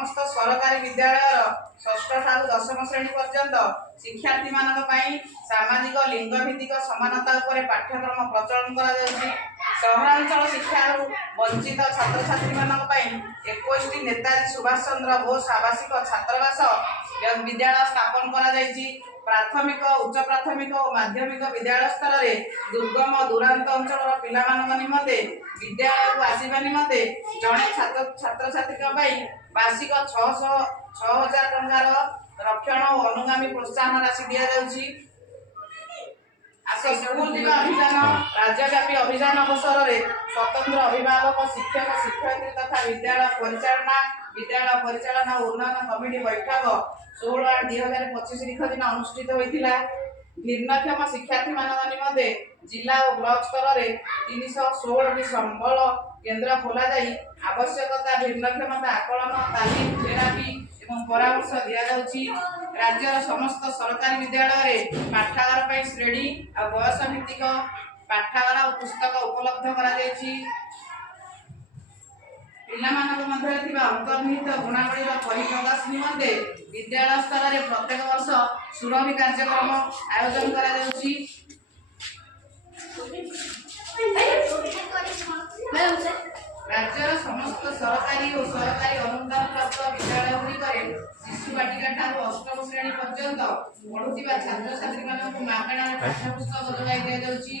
समस्त सरकारी विद्यालय षष्ठ ठारू दशम श्रेणी पर्यंत शिक्षार्थी मानक पई सामाजिक लिंग भित्तिक समानता उपरे पाठ्यक्रम प्रचलन करा जाउछि। सहरांचल शिक्षारू वंचित छात्र छात्री मानक पई 21 नेताजी सुभाष चंद्र बोस आवासिक छात्रावास विद्यालय स्थापन करा जाइछि। प्राथमिक उच्च प्राथमिक और माध्यमिक विद्यालय स्तर में दुर्गम दूरांत अंचल पिला निमंते विद्यालय को आसवा निमंते जड़े छात्र छात्री वार्षिक 6,000 टंकार रक्षण और अनुगामी प्रोत्साहन राशि दि जाउछि। स्कूल जीवा अभियान राज्यव्यापी अभियान अवसर में स्वतंत्र अभिभावक शिक्षक शिक्षयित्री तथा विद्यालय परिचालना और उन्नयन कमिटी बैठक 16/8/2025 तारीख दिन अनुष्ठित होइतिला। भिन्नक्षम शिक्षार्थी मानक निमंते जिला और ब्लॉक स्तर में 316 संबल केन्द्र खोला जाई आवश्यकता भिन्नक्षमता आकलन तालीम थेरापी एवं परामर्श दिया जाउछि। राज्यर समस्त सरकारी विद्यालय में पाठागार पर श्रेणी और बयस भित्तिक पाठागार और पुस्तक उपलब्ध करा जाइछि। पिलामानक मध्य थिबा अंतर्निहित गुणावली परिप्रकाश निमंते विद्यालय स्तर में प्रत्येक वर्ष सुरभि कार्यक्रम आयोजन करा जाउछि। राज्यर समस्त सरकारी और सरकारी अनुदान प्राप्त विद्यालय गुड़िकरे शिशु बाटिका ठारू अष्टम श्रेणी पर्यंत पढ़ुथिबा छात्र छात्री मानक मागणारे पाठ्यपुस्तक जोगाई दिया जाउछि।